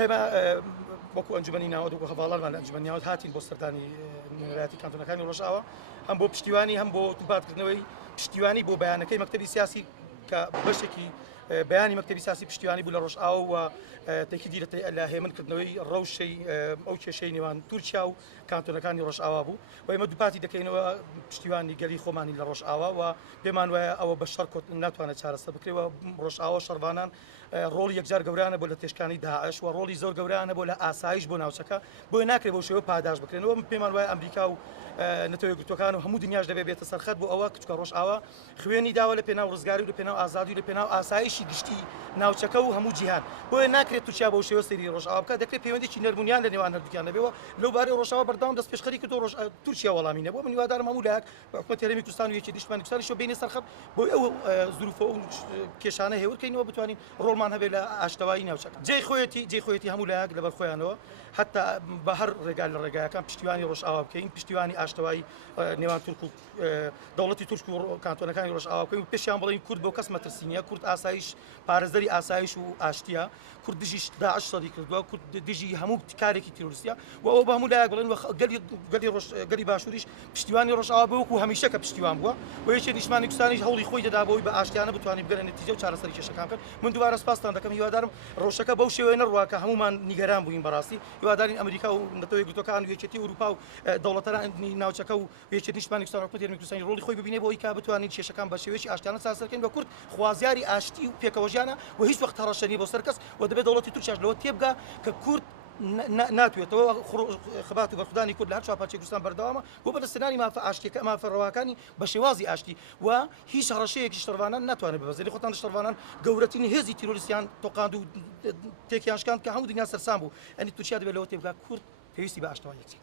ئێمە وەکو ئەنجومەنی ناوەند وەکو هەواڵەرمان لە ئەنجومەنی ناوەند هاتین بۆ سەردانی نوێنەرایەتی کانتۆنەکانی ڕۆژئاوا هەم بۆ پشتیوانی هەم بۆ توپاتکردنەوەی پشتیوانی بۆ بەیانەکەی مەکتەبی سیاسی کە بەشێکی بەیانی مەکتەبی سیاسی پشتیوانی بوو لە ڕۆژئاوا و تاکیدی لە هێمنکردنەوەی ڕەوشەی ئەو کێشەی نێوان تورکیا و کانتۆنەکانی ڕۆژئاوا بوو و ئێمە دووپاتی دەکەینەوە پشتیوانی گەلی خۆمانی لە ڕۆژئاوا و پێمان وایە ئەوە بە شەڕ ناتوانێت چارەسەر بکرێەوە ڕۆژئاوا شەڕوانان ڕۆڵی یەکجار گەورانە بۆ لە تێشکانی داعش و ڕۆڵی زۆر گەورانە بۆ لە ئاسایش بۆ ناوچەکە بۆیە ناکرێت بۆ شێوە پاداش بکرێنەوە پێمان وایە ئەمریکا و نەتەوەی یەکگرتوەکان و هەموو دنیاش دەبێت بێتە سەرخەت بۆ ئەوە کچکە ڕۆژئاوا خوێنی داوە لە پێناو ڕزگاری و لە پێناو ئازادی و لە پێناو ئاسایشی گشتی ناوچەکە و هەموو جیهان بۆیە ناکرێت تورکیا بەو شێوە سەیری ڕۆژئاوا بکات دەکرێت پەیوەندێکی نەرمونیان لە نێوان هەردووکیان دەبێەوە لەو بارەی ڕۆژئاوا بەردەوام دەست پێشخەری کردو تورکیا وەڵامی نەبووە من هیوادارم هەموو لایەک بە حکومەتی هەرێمی کوردستان و یەکێتی نیشتیمانی کوردستانیشەوە بینێ سەرخەت بۆی ئەو زروفە و کێشانە هێورکەینەوە بتوانین ڕۆڵمان هەبێت لە ئاشتەوایی ناوچەکە جێی خۆیەتی هەموو لایەک لەبەر خۆیانەوە حتا بە هەر ڕێگال لە ڕێگایەکان پشتیوانی ڕۆژئاوا بکەین پشتیوانی ئاشتەوایی نێوان تورک و دەوڵەتی تورک و کانتۆنەکانی ڕۆژئاوا بکەین و پێشیان بڵین کورد بۆ کەس مەترسینیە کورد ئاسایش پارێزەری ئاسایش و ئاشتیە کورد دژی داعش سەدی کردووە کورد دژی هەموو کارێکی تیرۆریستیە و ئەو بە هەموو لایەک بڵێن گەلی باشووریش پشتیوانی ڕۆژئاوا بوو وەکو هەمیشە کە پشتیوان بووە و یەکێتی نیشتیمانی کوردستانیش هەوڵی خۆی دەدا بۆی بە ئاشتیانە بتوانین بگەرن نەتیجە و چارەسەری کێشەکان بکەن من دووبارە سپاستان دەکەم هیوادارم ڕۆژەکە بەو شێوەیە نەڕوا کە هەمومان نیگەران بووین بەڕاستی هیوادارین ئەمریکا و نەتەوەی یەکگرتوەکان و یەکێتی ئەوروپا و دەوڵەتانی ناوچەکە و یەکێتی نیشتیمانی کوردستان و حکومەتی هەرێمی کوردستانی ڕۆڵی خۆی ببینێ بۆ ئەوەی کە بتوانین کێشەکان بە شێوەیەکی ئاشتیانە چارەسەرکەین بە کورد خوازیاری ئاشتی و پێکەوەژیانە و هیچ وەخت هەڕەشەنی بۆ سەر کەس و دەبێت دەوڵەتی تورکیاش لەوە تێبگا کە کورد ناتوێتەوە خەبات و بەرخودانی کورد لە هەر چاپاچی کوردستان بەردەوامە بۆ بەدەستێنانی مافە ئاشتیەکە مافە ڕەواکانی بە شێوازی ئاشتی و هیچ هەڕەشەیەکی شەڕوانان ناتوانێت ببەزێنێ خۆتان شەڕوانان گەورەترین هێزی تیرۆریستیان تۆقاند و تێکیانشکاند کە هەموو دنیا سەرسام بوو ئەنی تورکیا دەبێت لەوە تێبگا کورد پێویستی بە ئاشتەوایەتی